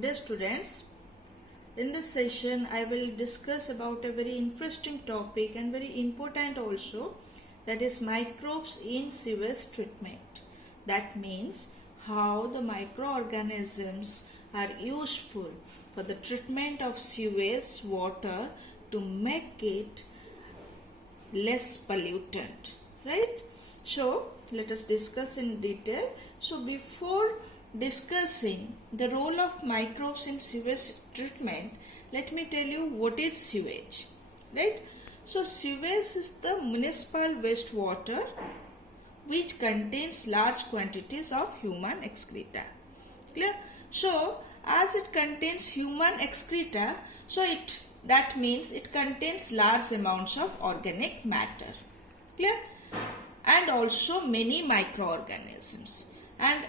Dear students, in this session I will discuss about a very interesting topic and very important also, that is microbes in sewage treatment. That means how the microorganisms are useful for the treatment of sewage water to make it less pollutant, right? So let us discuss in detail. So before discussing the role of microbes in sewage treatment, let me tell you what is sewage, right? So sewage is the municipal wastewater which contains large quantities of human excreta. Clear? So as it contains human excreta, that means it contains large amounts of organic matter. Clear? And also many microorganisms. And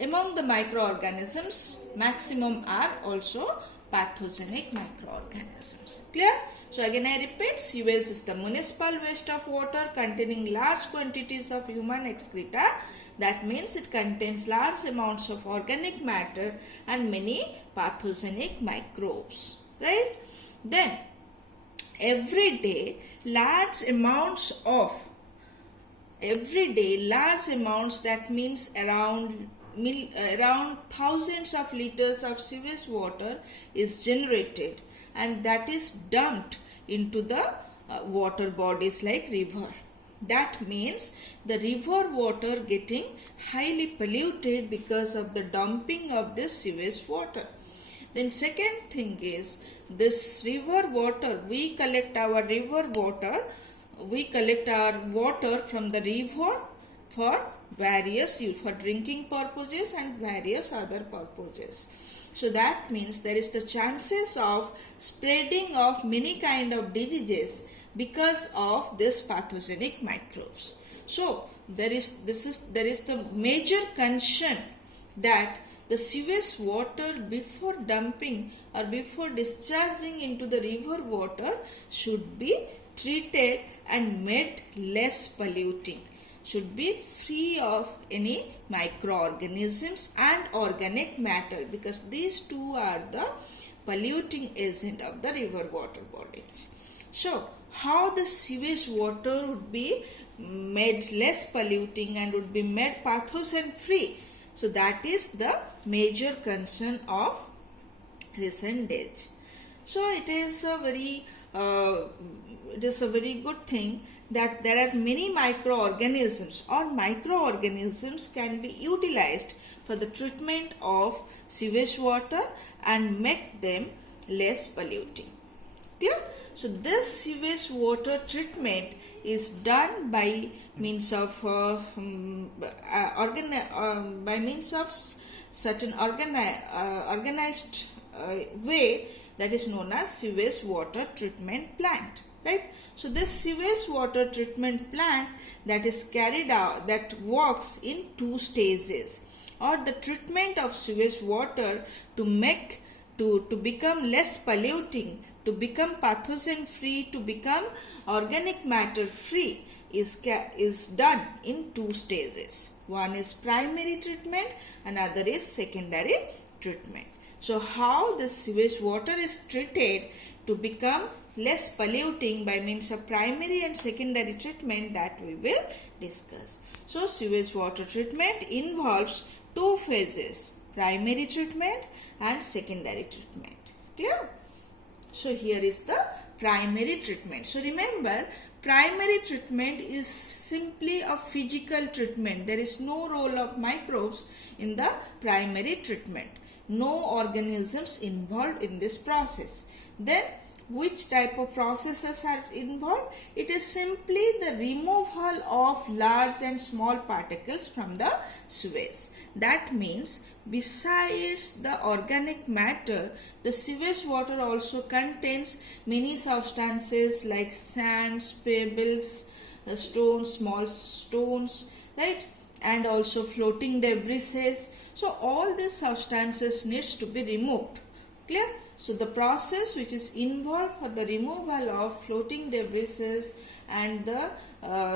among the microorganisms, maximum are also pathogenic microorganisms. Clear? So again I repeat, sewage is the municipal waste of water containing large quantities of human excreta. That means it contains large amounts of organic matter and many pathogenic microbes. Right? Then every day large amounts, that means around thousands of liters of sewage water is generated, and that is dumped into the water bodies like river. That means the river water getting highly polluted because of the dumping of this sewage water. Then second thing is, this river water, we collect our water from the river for drinking purposes and various other purposes. So that means there is the chances of spreading of many kind of diseases because of this pathogenic microbes. So there is the major concern that the sewage water before dumping or before discharging into the river water should be treated and made less polluting, should be free of any microorganisms and organic matter, because these two are the polluting agent of the river water bodies. So how the sewage water would be made less polluting and would be made pathogen free? So that is the major concern of recent days. So it is a very good thing that there are many microorganisms, or microorganisms can be utilized for the treatment of sewage water and make them less polluting. Clear? So this sewage water treatment is done by means of certain organized way, that is known as sewage water treatment plant. Right? So this sewage water treatment plant that is carried out, that works in two stages, or the treatment of sewage water to become less polluting, to become pathogen free, to become organic matter free is done in two stages. One is primary treatment, another is secondary treatment. So how the sewage water is treated to become less polluting by means of primary and secondary treatment, that we will discuss. So sewage water treatment involves two phases, primary treatment and secondary treatment. Clear? So here is the primary treatment. So remember, primary treatment is simply a physical treatment. There is no role of microbes in the primary treatment. No organisms involved in this process. Then which type of processes are involved? It is simply the removal of large and small particles from the sewage. That means besides the organic matter, the sewage water also contains many substances like sands, pebbles, stones, small stones, right? And also floating debris. So all these substances needs to be removed. Clear? So the process which is involved for the removal of floating debris and the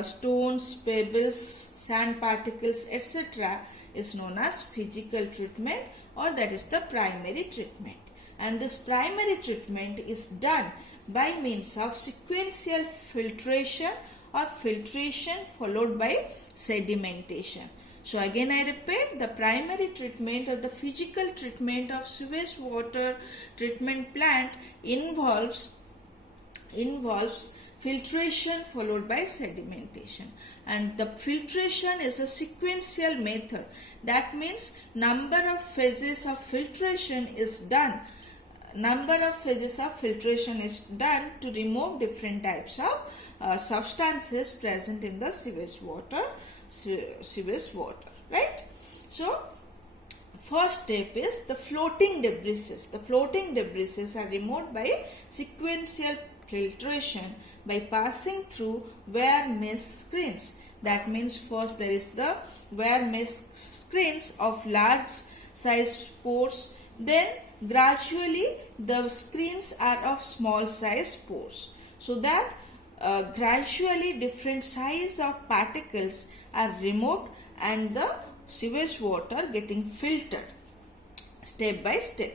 stones, pebbles, sand particles, etc. is known as physical treatment, or that is the primary treatment. And this primary treatment is done by means of sequential filtration or filtration followed by sedimentation. So again I repeat, the primary treatment or the physical treatment of sewage water treatment plant involves filtration followed by sedimentation, and the filtration is a sequential method. That means number of phases of filtration is done. To remove different types of substances present in the sewage water, right? So first step is the floating debris. The floating debris are removed by sequential filtration by passing through wear mesh screens. That means first there is the wear mesh screens of large size pores, then gradually the screens are of small size pores, so that gradually different size of particles are removed and the sewage water getting filtered step by step.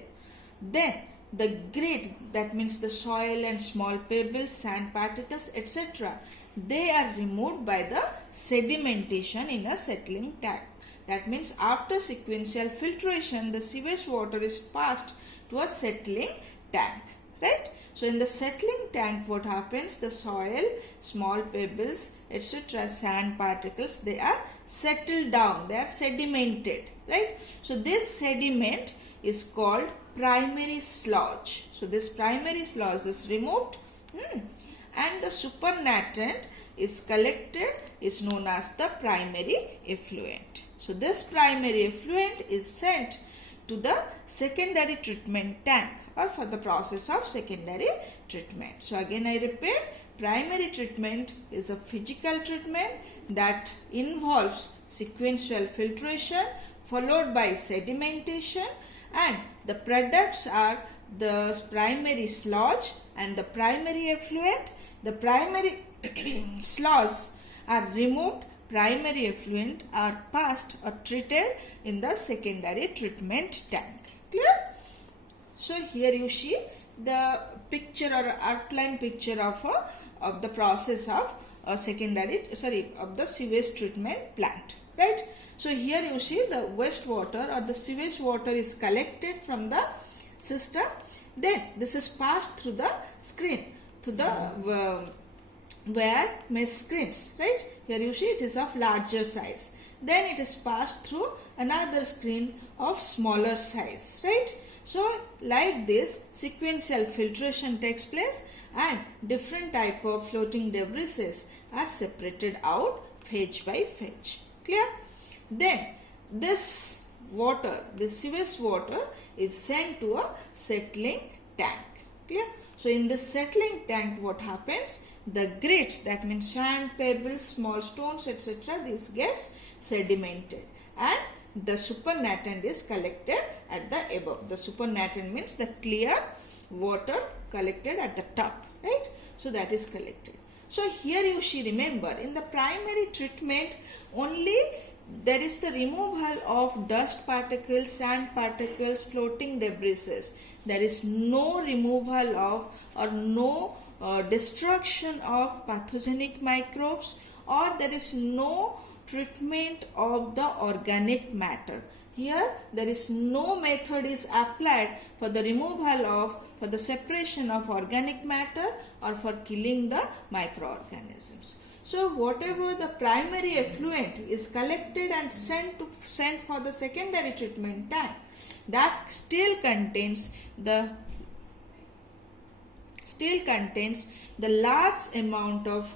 Then the grit, that means the soil and small pebbles, sand particles, etc., they are removed by the sedimentation in a settling tank. That means after sequential filtration, the sewage water is passed to a settling tank, right? So in the settling tank, what happens? The soil, small pebbles, etc., sand particles, they are settled down, they are sedimented, right? So this sediment is called primary sludge. So this primary sludge is removed and the supernatant is collected, is known as the primary effluent. So this primary effluent is sent to the secondary treatment tank, or for the process of secondary treatment. So again I repeat, primary treatment is a physical treatment that involves sequential filtration followed by sedimentation, and the products are the primary sludge and the primary effluent. The primary sludge are removed, primary effluent are passed or treated in the secondary treatment tank. Clear? So here you see the picture or outline picture of the process of of the sewage treatment plant, right? So here you see the wastewater or the sewage water is collected from the system. Then this is passed through the screen, to the wear mesh screens, right? Here you see it is of larger size. Then it is passed through another screen of smaller size, right? So like this, sequential filtration takes place and different type of floating debris are separated out phase by phase. Clear? Then this water, this sewage water is sent to a settling tank. Clear? So in the settling tank, what happens? The grits, that means sand, pebbles, small stones, etc., this gets sedimented and the supernatant is collected at the above. The supernatant means the clear water collected at the top, right? So that is collected. So here you should remember, in the primary treatment only there is the removal of dust particles, sand particles, floating debris. There is no removal of or no destruction of pathogenic microbes, or there is no treatment of the organic matter. Here there is no method is applied for the removal of, for the separation of organic matter or for killing the microorganisms. So whatever the primary effluent is collected and sent for the secondary treatment tank, that still contains the large amount of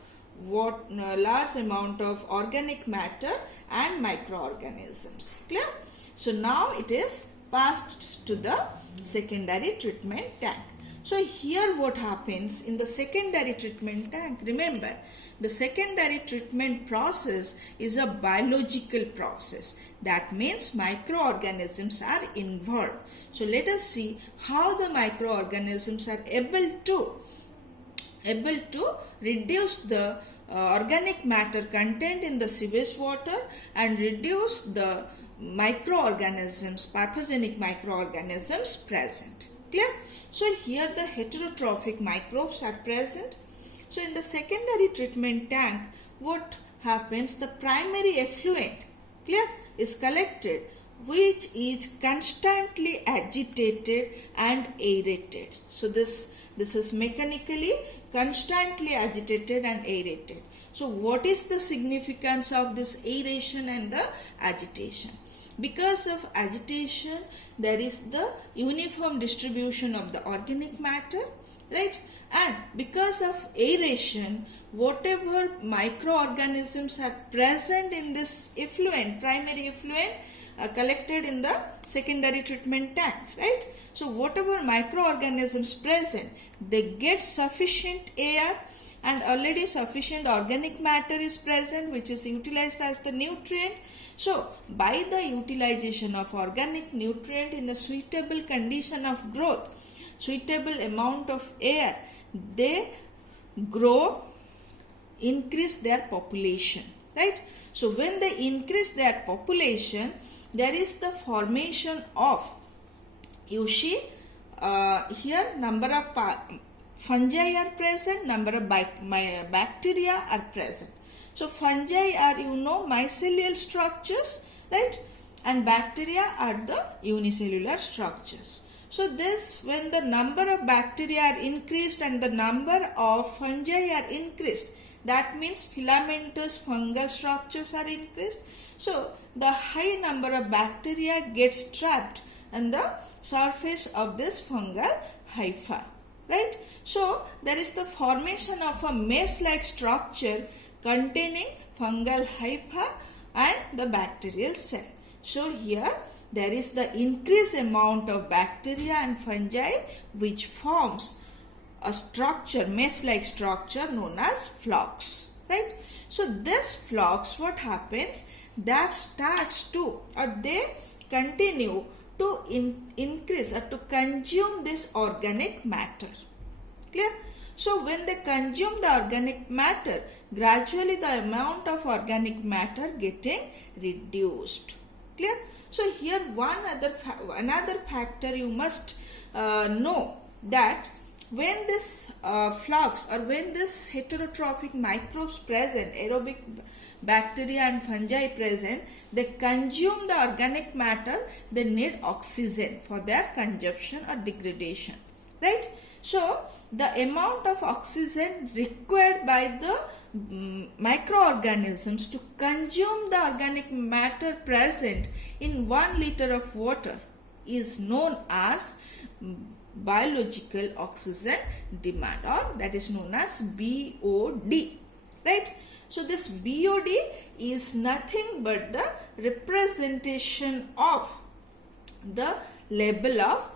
organic matter and microorganisms. Clear? So now it is passed to the secondary treatment tank. So here what happens in the secondary treatment tank? Remember, the secondary treatment process is a biological process. That means microorganisms are involved. So let us see how the microorganisms are able to reduce the organic matter content in the sewage water and reduce the microorganisms, pathogenic microorganisms present. Clear? So here the heterotrophic microbes are present. So in the secondary treatment tank, what happens? The primary effluent, clear, is collected, which is constantly agitated and aerated. So this is mechanically constantly agitated and aerated. So what is the significance of this aeration and the agitation? Because of agitation, there is the uniform distribution of the organic matter, right? And because of aeration, whatever microorganisms are present in this effluent, primary effluent, collected in the secondary treatment tank, right? So whatever microorganisms present, they get sufficient air and already sufficient organic matter is present, which is utilized as the nutrient. So by the utilization of organic nutrient in a suitable condition of growth, suitable amount of air, they grow, increase their population, right? So when they increase their population, there is the formation of, you see here number of fungi are present, number of bacteria are present. So fungi are, mycelial structures, right? And bacteria are the unicellular structures. So this, when the number of bacteria are increased and the number of fungi are increased, that means filamentous fungal structures are increased. So the high number of bacteria gets trapped on the surface of this fungal hypha, right? So there is the formation of a mesh-like structure containing fungal hypha and the bacterial cell. So here there is the increased amount of bacteria and fungi which forms a structure, mesh-like structure known as flocks, right? So this flocks, what happens? That starts to, or they continue to increase or to consume this organic matter. Clear? So when they consume the organic matter, gradually the amount of organic matter getting reduced. Clear? So here another factor you must know, that when this flux or when this heterotrophic microbes present, aerobic bacteria and fungi present, they consume the organic matter, they need oxygen for their consumption or degradation, right? So the amount of oxygen required by the microorganisms to consume the organic matter present in 1 liter of water is known as biological oxygen demand, or that is known as BOD, right? So this BOD is nothing but the representation of the level of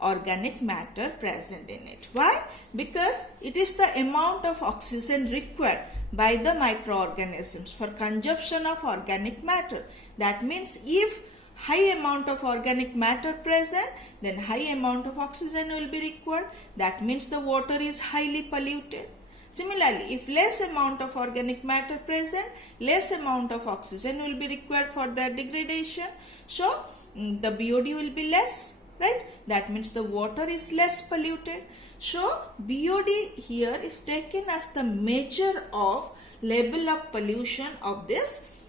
organic matter present in it. Why? Because it is the amount of oxygen required by the microorganisms for consumption of organic matter. That means if high amount of organic matter present, then high amount of oxygen will be required. That means the water is highly polluted. Similarly, if less amount of organic matter present, less amount of oxygen will be required for their degradation. So the BOD will be less, right? That means the water is less polluted. So BOD here is taken as the measure of level of pollution of this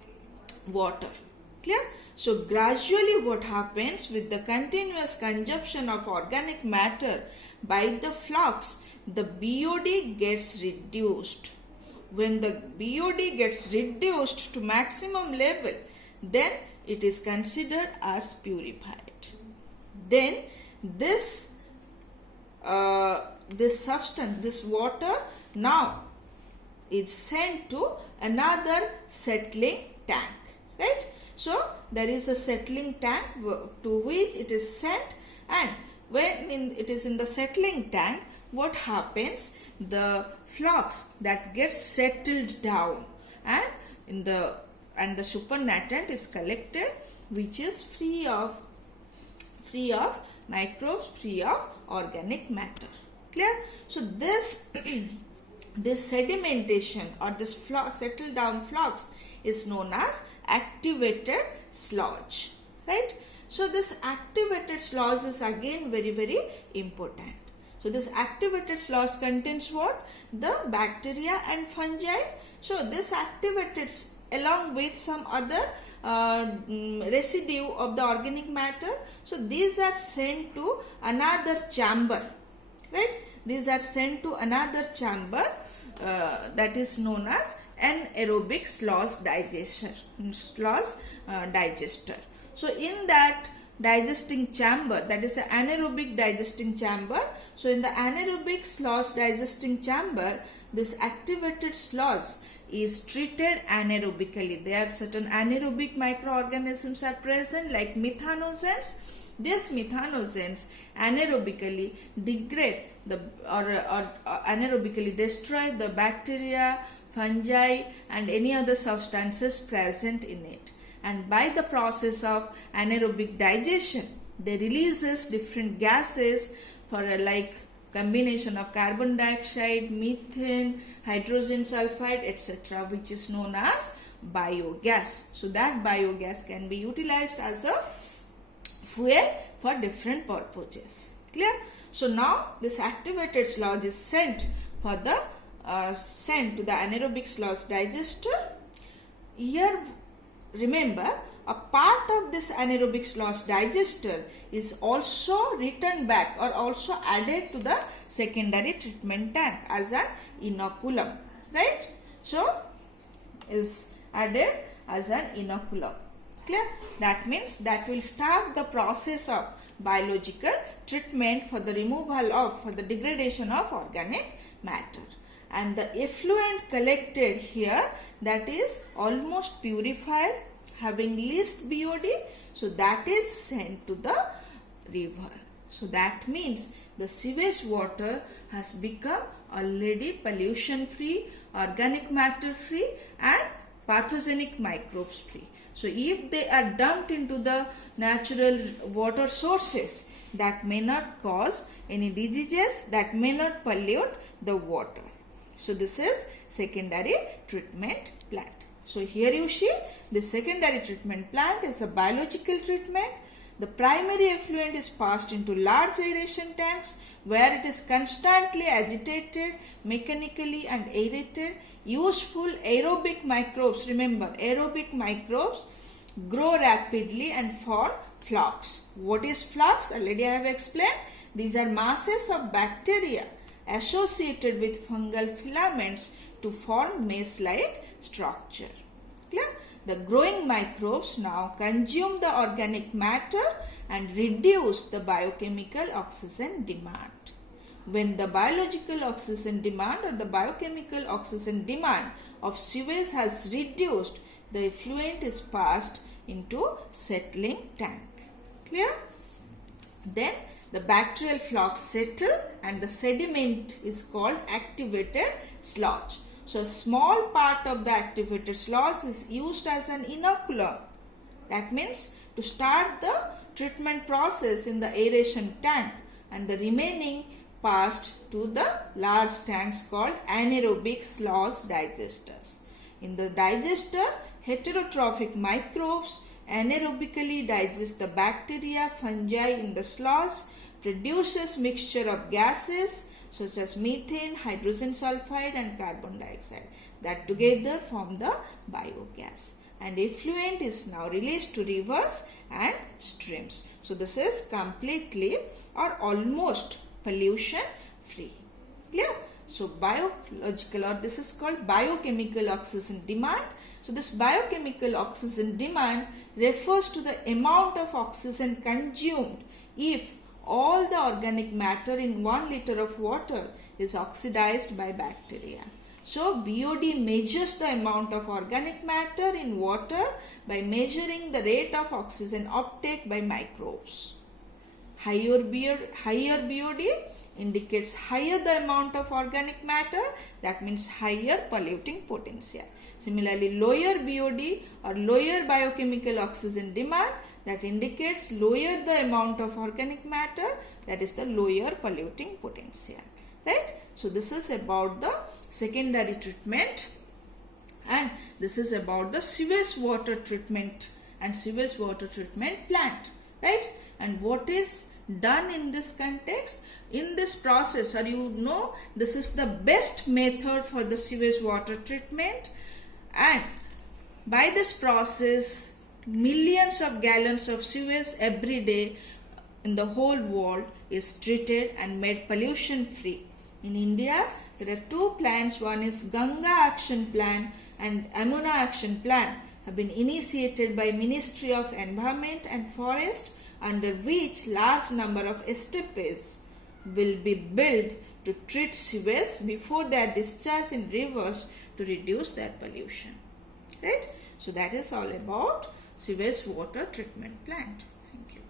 water. Clear? So gradually what happens with the continuous consumption of organic matter by the flux, the BOD gets reduced. When the BOD gets reduced to maximum level, then it is considered as purified. Then this substance, this water now is sent to another settling tank, right? So there is a settling tank to which it is sent, and when it is in the settling tank, what happens? The flux that gets settled down and the supernatant is collected, which is free of microbes, free of organic matter. Clear? So this this sedimentation or this settled down flux is known as activated sludge, right? So this activated sludge is again very important. So this activated sludge contains what? The bacteria and fungi. So this activated along with some other residue of the organic matter. So these are sent to another chamber, right? These are sent to another chamber that is known as anaerobic sludge digester. So in that digesting chamber, that is an anaerobic digesting chamber. So in the anaerobic sludge digesting chamber, this activated sludge is treated anaerobically. There are certain anaerobic microorganisms are present like methanogens. These methanogens anaerobically degrade or anaerobically destroy the bacteria, fungi and any other substances present in it. And by the process of anaerobic digestion, they releases different gases for like combination of carbon dioxide, methane, hydrogen sulfide, etc., which is known as biogas. So that biogas can be utilized as a fuel for different purposes. Clear? So now this activated sludge is sent to the anaerobic sludge digester. Here, remember, a part of this anaerobic sludge digester is also returned back or also added to the secondary treatment tank as an inoculum, right? So is added as an inoculum. Clear? That means that will start the process of biological treatment for the for the degradation of organic matter. And the effluent collected here, that is almost purified, having least BOD, so that is sent to the river. So that means the sewage water has become already pollution free, organic matter free and pathogenic microbes free. So if they are dumped into the natural water sources, that may not cause any diseases, that may not pollute the water. So this is secondary treatment plant. So here you see the secondary treatment plant is a biological treatment. The primary effluent is passed into large aeration tanks where it is constantly agitated mechanically and aerated. Useful aerobic microbes, remember aerobic microbes grow rapidly and form flux. What is flux? Already I have explained. These are masses of bacteria associated with fungal filaments to form mesh-like structure. Clear? The growing microbes now consume the organic matter and reduce the biochemical oxygen demand. When the biological oxygen demand or the biochemical oxygen demand of sewage has reduced, the effluent is passed into settling tank. Clear? Then the bacterial flux settle and the sediment is called activated sludge. So a small part of the activated sludge is used as an inoculum. That means to start the treatment process in the aeration tank, and the remaining passed to the large tanks called anaerobic sludge digesters. In the digester, heterotrophic microbes anaerobically digest the bacteria, fungi in the sludge, produces mixture of gases such as methane, hydrogen sulfide and carbon dioxide that together form the biogas. And effluent is now released to rivers and streams. So this is completely or almost pollution free. Clear? So biological, or this is called biochemical oxygen demand. So this biochemical oxygen demand refers to the amount of oxygen consumed if all the organic matter in 1 liter of water is oxidized by bacteria. So BOD measures the amount of organic matter in water by measuring the rate of oxygen uptake by microbes. Higher BOD indicates higher the amount of organic matter, that means higher polluting potential. Similarly, lower BOD or lower biochemical oxygen demand, that indicates lower the amount of organic matter, that is the lower polluting potential. Right? So this is about the secondary treatment, and this is about the sewage water treatment and sewage water treatment plant. Right? And what is done in this context? In this process, or you know, this is the best method for the sewage water treatment, and by this process millions of gallons of sewage every day in the whole world is treated and made pollution free. In India, there are two plants. One is Ganga Action Plan and Amuna Action Plan have been initiated by Ministry of Environment and Forest, under which large number of STPs will be built to treat sewage before they are discharged in rivers to reduce their pollution. Right? So that is all about sewage water treatment plant. Thank you.